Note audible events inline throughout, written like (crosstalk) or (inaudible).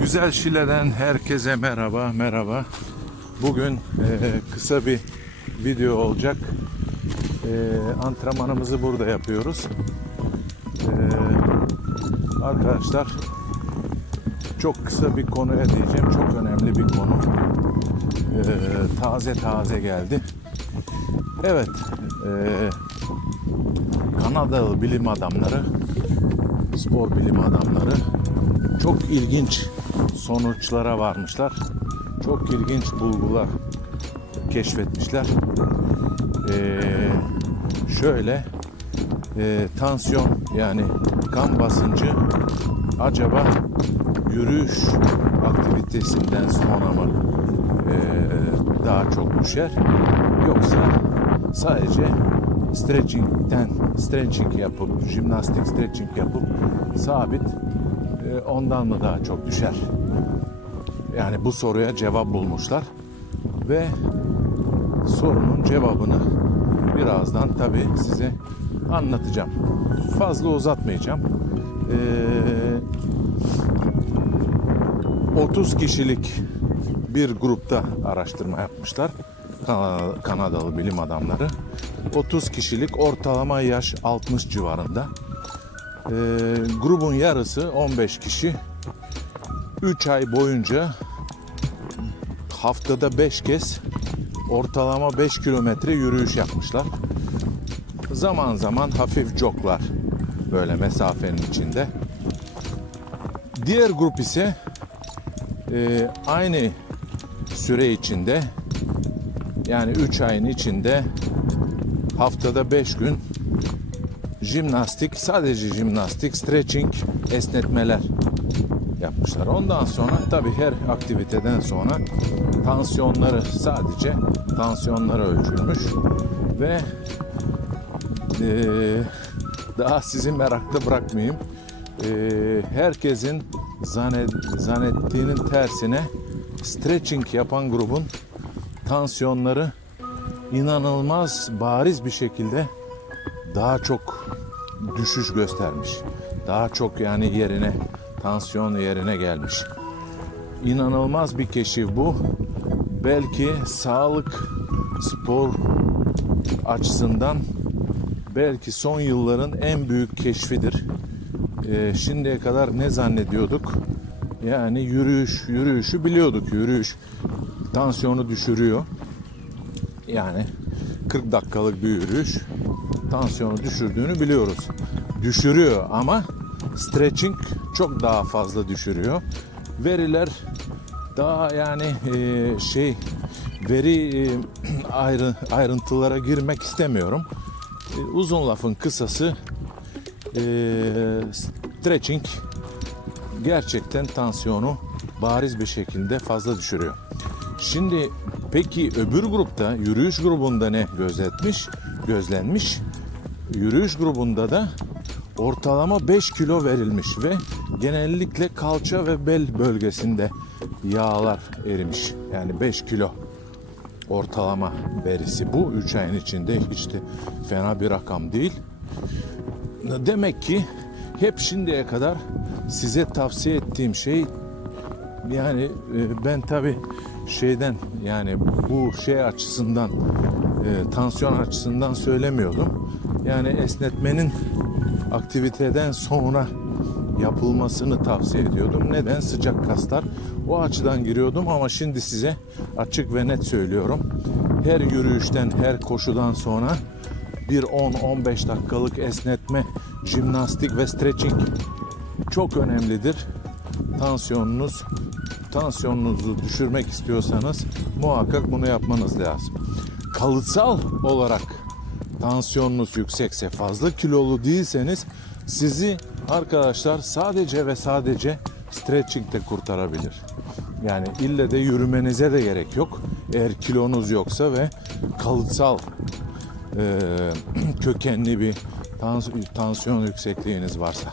Güzel Şile'den herkese merhaba, merhaba. Bugün e, kısa bir video olacak. E, antrenmanımızı burada yapıyoruz. E, arkadaşlar, çok kısa bir konuya diyeceğim. Çok önemli bir konu. E, taze taze geldi. Evet, e, Kanadalı bilim adamları, spor bilim adamları çok ilginç sonuçlara varmışlar. Çok ilginç bulgular keşfetmişler. Ee, şöyle e, tansiyon yani kan basıncı acaba yürüyüş aktivitesinden sonra mı e, daha çok düşer yoksa sadece stretching'den stretching yapıp jimnastik stretching yapıp sabit e, ondan mı daha çok düşer? Yani bu soruya cevap bulmuşlar ve sorunun cevabını birazdan tabii size anlatacağım. Fazla uzatmayacağım. Ee, 30 kişilik bir grupta araştırma yapmışlar. Kana- Kanadalı bilim adamları. 30 kişilik ortalama yaş 60 civarında. Ee, grubun yarısı 15 kişi 3 ay boyunca haftada 5 kez ortalama 5 kilometre yürüyüş yapmışlar. Zaman zaman hafif joglar böyle mesafenin içinde. Diğer grup ise e, aynı süre içinde yani 3 ayın içinde haftada 5 gün jimnastik, sadece jimnastik, stretching, esnetmeler yapmışlar. Ondan sonra tabii her aktiviteden sonra tansiyonları sadece tansiyonları ölçülmüş ve eee, daha sizi merakta bırakmayayım. Eee, herkesin zannet, zannettiğinin tersine stretching yapan grubun tansiyonları inanılmaz bariz bir şekilde daha çok düşüş göstermiş. Daha çok yani yerine tansiyon yerine gelmiş. İnanılmaz bir keşif bu. Belki sağlık spor açısından belki son yılların en büyük keşfidir. Ee, şimdiye kadar ne zannediyorduk? Yani yürüyüş, yürüyüşü biliyorduk. Yürüyüş tansiyonu düşürüyor. Yani 40 dakikalık bir yürüyüş tansiyonu düşürdüğünü biliyoruz. Düşürüyor ama stretching çok daha fazla düşürüyor. Veriler daha yani e, şey veri e, (clears throat) ayrı, ayrıntılara girmek istemiyorum. E, uzun lafın kısası e, stretching gerçekten tansiyonu bariz bir şekilde fazla düşürüyor. Şimdi peki öbür grupta yürüyüş grubunda ne gözetmiş, gözlenmiş? Yürüyüş grubunda da ortalama 5 kilo verilmiş ve genellikle kalça ve bel bölgesinde yağlar erimiş. Yani 5 kilo ortalama verisi bu 3 ayın içinde hiç de fena bir rakam değil. Demek ki hep şimdiye kadar size tavsiye ettiğim şey yani e, ben tabi şeyden yani bu şey açısından e, tansiyon açısından söylemiyordum. Yani esnetmenin aktiviteden sonra yapılmasını tavsiye ediyordum. Neden? Sıcak kaslar. O açıdan giriyordum ama şimdi size açık ve net söylüyorum. Her yürüyüşten, her koşudan sonra bir 10-15 dakikalık esnetme, jimnastik ve stretching çok önemlidir. Tansiyonunuz tansiyonunuzu düşürmek istiyorsanız muhakkak bunu yapmanız lazım. Kalıtsal olarak tansiyonunuz yüksekse, fazla kilolu değilseniz sizi arkadaşlar sadece ve sadece stretching de kurtarabilir. Yani ille de yürümenize de gerek yok. Eğer kilonuz yoksa ve kalıtsal e, (clears throat) kökenli bir tans- tansiyon yüksekliğiniz varsa.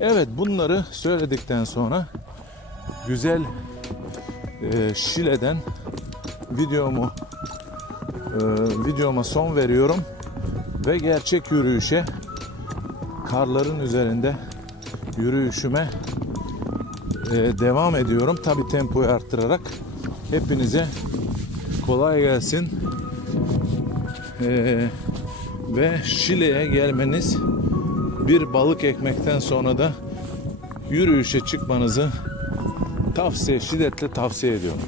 Evet bunları söyledikten sonra güzel e, Şile'den videomu e, videoma son veriyorum ve gerçek yürüyüşe karların üzerinde yürüyüşüme e, devam ediyorum. Tabi tempoyu arttırarak hepinize kolay gelsin. E, ve Şile'ye gelmeniz bir balık ekmekten sonra da yürüyüşe çıkmanızı tavsiye şiddetle tavsiye ediyorum.